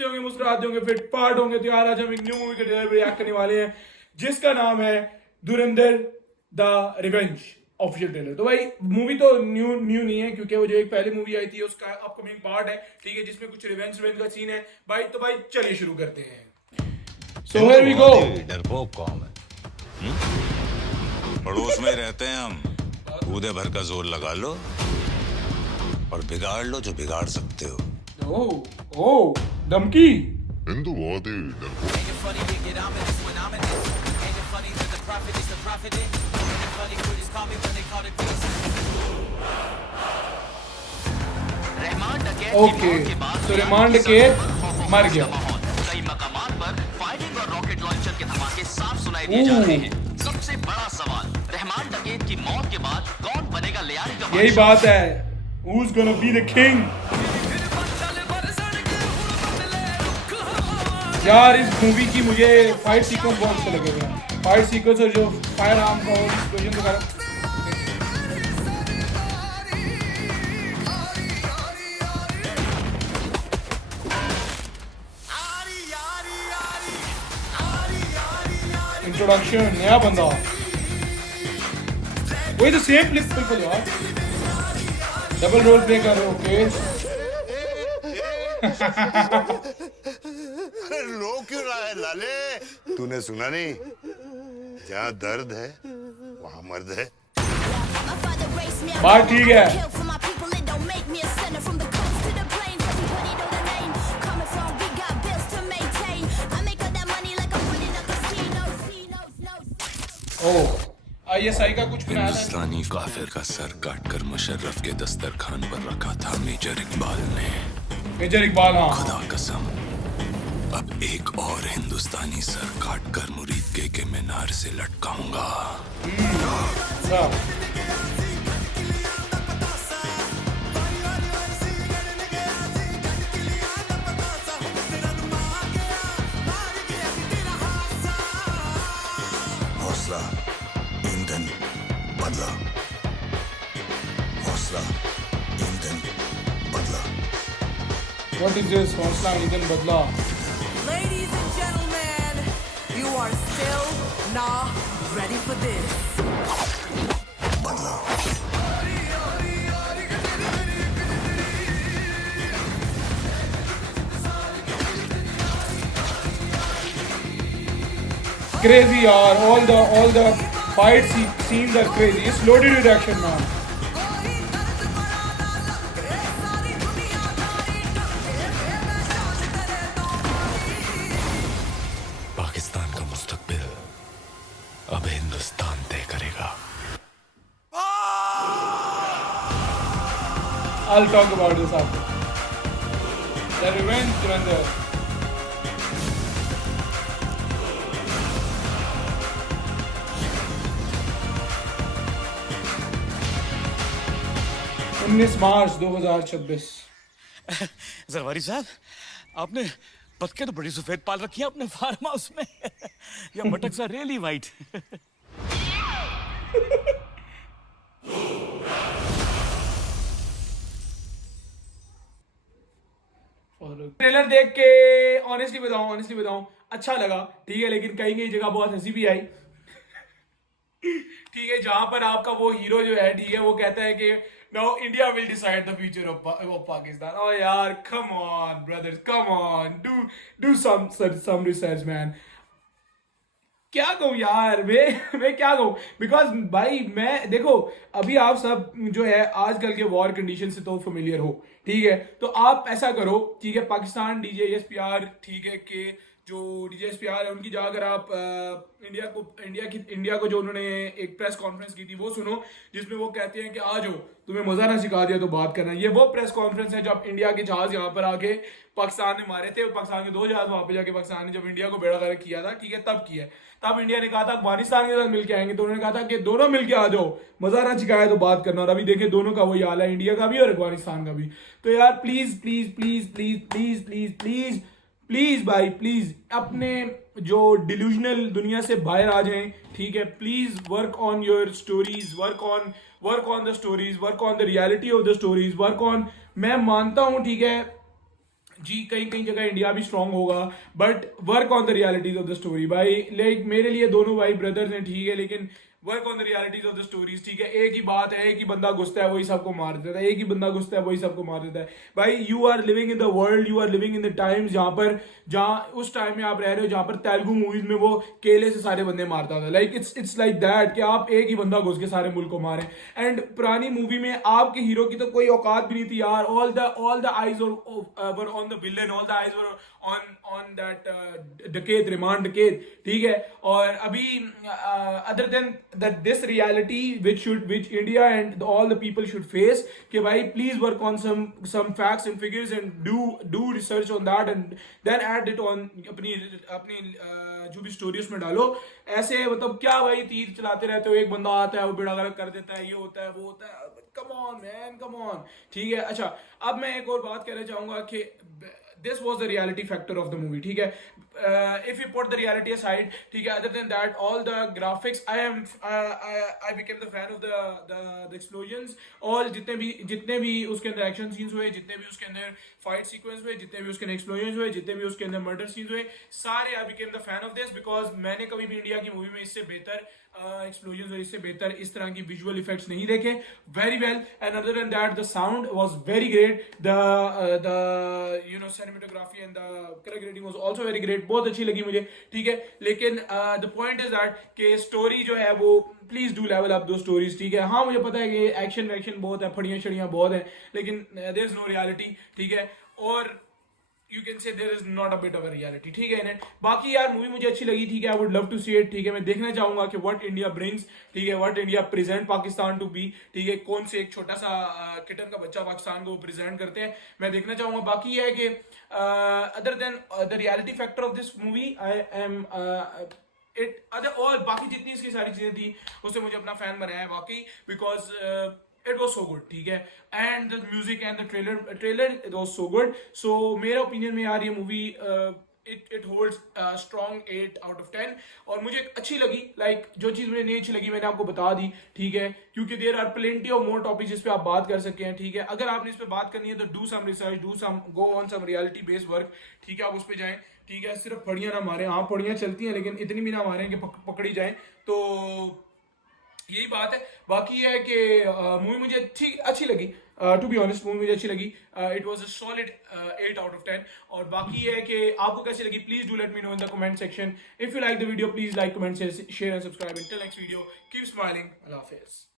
हंसते होंगे, मुस्कुराते होंगे, फिट फाट होंगे। तो यार आज हम एक न्यू मूवी के ट्रेलर रिएक्ट करने वाले हैं जिसका नाम है धुरंधर द रिवेंज ऑफिशियल ट्रेलर। तो भाई मूवी तो न्यू नहीं है क्योंकि वो जो एक पहली मूवी आई थी उसका अपकमिंग पार्ट है, ठीक है, जिसमें कुछ रिवेंज का सीन है भाई। तो भाई चलिए शुरू करते हैं। So here we go. डरपोक कौन है? पड़ोस में रहते हैं हम, कूदे भर का जोर लगा लो और बिगाड़ लो जो बिगाड़ सकते हो। ओ धमकी। हिंदू बहुत ही डरपोक। ओके तो रिमांड के मर गया। कई मकामात पर फायरिंग और रॉकेट लॉन्चर के धमाके साफ सुनाई दिए जा रहे हैं। सबसे बड़ा सवाल, रहमान डकैत की मौत के बाद कौन बनेगा लियारी का यही बात है, who's gonna be the king? यार इस मूवी की मुझे फाइट सीक्वेंस बहुत अच्छे लगे हुए हैं। फाइट सीक्वेंस और जो फायर आर्म का एक्सप्लोजन वगैरह। इंट्रोडक्शन नया बंदा, वही तो सेम क्लिप बिल्कुल यार। डबल रोल प्ले कर रहे हो, ओके। रो क्यों रहा है लाले? तूने सुना नहीं? जहाँ दर्द है वहाँ मर्द है। बात ठीक है। आईएसआई का कुछ बनाया था। हिंदुस्तानी काफिर का सर काटकर मुशर्रफ के दस्तरखान पर रखा था मेजर इकबाल ने। मेजर इकबाल, हाँ। खुदा कसम, अब एक और हिंदुस्तानी सर काटकर मुरीद के मीनार से लटकाऊंगा। हौसला, ईंधन, बदला। हौसला, ईंधन, बदला। What is this? हौसला ईंधन बदला। Ladies and gentlemen, you are still not ready for this. बदला। Crazy यार, all the fight scenes are crazy. It's loaded with action, man. Pakistan का मुस्तकबिल अब हिंदुस्तान तय करेगा। I'll talk about this after. The Revenge Dhurandhar. मार्च 2026। जरवारी साहब, आपने बतखें तो बड़ी सफेद पाल रखी है अपने फार्म हाउस में। या मटक सा रियली वाइट। ट्रेलर देख के ऑनेस्टली बताऊं अच्छा लगा, ठीक है, लेकिन कहीं कहीं जगह बहुत हंसी भी आई। ठीक है, जहां पर आपका वो हीरो जो है, ठीक है, वो कहता है कि now India will decide the future of Pakistan. Oh यार, come on brothers, come on, do some research man. क्या कहूँ यार, मैं क्या कहूँ, बिकॉज भाई मैं देखो, अभी आप सब जो है आजकल के वॉर कंडीशन से तो फेमिलियर हो, ठीक है, तो आप ऐसा करो, ठीक है, पाकिस्तान डीजीएसपीआर, ठीक है, के जो डीजीएसपीआर है उनकी जाकर आप इंडिया को जो उन्होंने एक प्रेस कॉन्फ्रेंस की थी वो सुनो, जिसमें वो कहते हैं कि आ जाओ, तुम्हें मजा ना सिखा दिया तो बात करना। ये वो प्रेस कॉन्फ्रेंस है जब इंडिया के जहाज यहाँ पर आके पाकिस्तान ने मारे थे, पाकिस्तान के 2 जहाज वहां पे जाके पाकिस्तान ने जब इंडिया को बेड़ा गर्क किया था, ठीक है, तब किया। तब इंडिया ने कहा था अफगानिस्तान के साथ मिलकर आएंगे, तो उन्होंने कहा था कि दोनों मिलके आ जाओ, मजा ना सिखाया तो बात करना। और अभी देखिए दोनों का वही हाल है, इंडिया का भी और अफगानिस्तान का भी। तो यार please please please please please please please please भाई प्लीज अपने जो डिल्यूजनल दुनिया से बाहर आ जाएं, ठीक है, please work on your stories, work on the stories, work on the reality of the stories, work on, मैं मानता हूं, ठीक है, जी कहीं कहीं जगह इंडिया भी स्ट्रांग होगा, but work on the realities of the story भाई। लाइक मेरे लिए दोनों भाई ब्रदर्स हैं, ठीक है, लेकिन work on the realities of the stories, ठीक है। एक ही बात है, एक ही बंदा घुसता है वही सबको मार देता है, एक ही बंदा घुसता है वही सबको मार देता है भाई। You are living in the world, you are living in the times जहाँ उस टाइम में आप रह रहे हो जहाँ पर तेलुगु मूवीज में वो केले से सारे बंदे मारता था। लाइक इट्स लाइक दैट कि आप एक ही बंदा घुस के सारे मुल्क को मारे। एंड पुरानी मूवी में आपके हीरो की तो कोई औकात भी नहीं थी यार। All the eyes were on the villain, all the eyes were on that डकैत, रिमांड डकैत, ठीक है। और अभी other than this reality which India and all the people should face, कि भाई please work on some facts and figures and do research on that and then add it on अपनी जो भी स्टोरी उसमें डालो। ऐसे मतलब क्या भाई तीर चलाते रहते हो, एक बंदा आता है वो बेड़ा गर्क कर देता है, ये होता है वो होता है, come on man come on, ठीक है। अच्छा अब मैं एक और बात कहना चाहूंगा कि this was the reality factor of the movie, ठीक है। if you put the reality aside, ठीक है, other than that all the graphics, I became the fan of the explosions, all जितने भी उसके अंदर एक्शन सीन्स हुए, जितने भी उसके अंदर फाइट सीक्वेंस हुए, जितने भी उसके अंदर एक्सप्लोजन हुए, जितने भी उसके अंदर मर्डर सीन्स हुए, सारे I became the fan of this because मैंने कभी भी इंडिया की मूवी में इससे बेहतर एक्सप्लोजन और इससे बेहतर इस तरह की विजुअल इफेक्ट्स नहीं देखे। Very well. And other than that the sound was very great, the you know cinematography and the colour grading was also very great, बहुत अच्छी लगी मुझे, ठीक है। लेकिन द पॉइंट इज दैट कि स्टोरी जो है वो प्लीज डू लेवल अप दो स्टोरीज, ठीक है। हाँ मुझे पता है कि एक्शन वैक्शन बहुत है, फड़ियां शड़ियां बहुत है, लेकिन देयर इज नो रियलिटी, ठीक है। और you can say there is not a bit of a reality, ठीक है इन इट। बाकी यार मूवी मुझे अच्छी लगी, ठीक है। I would love to see it, ठीक है। मैं देखना चाहूंगा कि what India brings, ठीक है, what India present Pakistan to be, ठीक है। कौन से एक छोटा सा किटन का बच्चा पाकिस्तान को प्रेजेंट करते हैं, मैं देखना चाहूंगा। बाकी ये है कि other than the reality factor of this movie I am और बाकी जितनी इसकी सारी चीजें थी उससे मुझे अपना फैन बनाया है वाकई, because it was so good, ठीक है। and the music and the trailer it was so good, so मेरा ओपिनियन में यार ये movie it holds a strong 8 out of 10 और मुझे अच्छी लगी। लाइक जो चीज मुझे नहीं अच्छी लगी मैंने आपको बता दी, ठीक है, क्योंकि there are plenty of more topics जिस पे आप बात कर सकते हैं, ठीक है। अगर आपने इस पे बात करनी है तो do some research, go on some reality based work, ठीक है। आप उस पे जाएं, ठीक है। सिर्फ फड़ियां ना मारें, हाँ फड़ियां चलती हैं लेकिन इतनी भी ना मारें कि पकड़ी जाए, तो यही बात है। बाकी है कि मूवी मुझे अच्छी लगी, टू बी ऑनेस्ट मूवी मुझे अच्छी लगी। It was a solid 8 out of 10। और बाकी है कि आपको कैसी लगी please do let me know in the comment section. If you like the video please like, comment, share and subscribe. until next video, keep smiling, Allah Hafiz।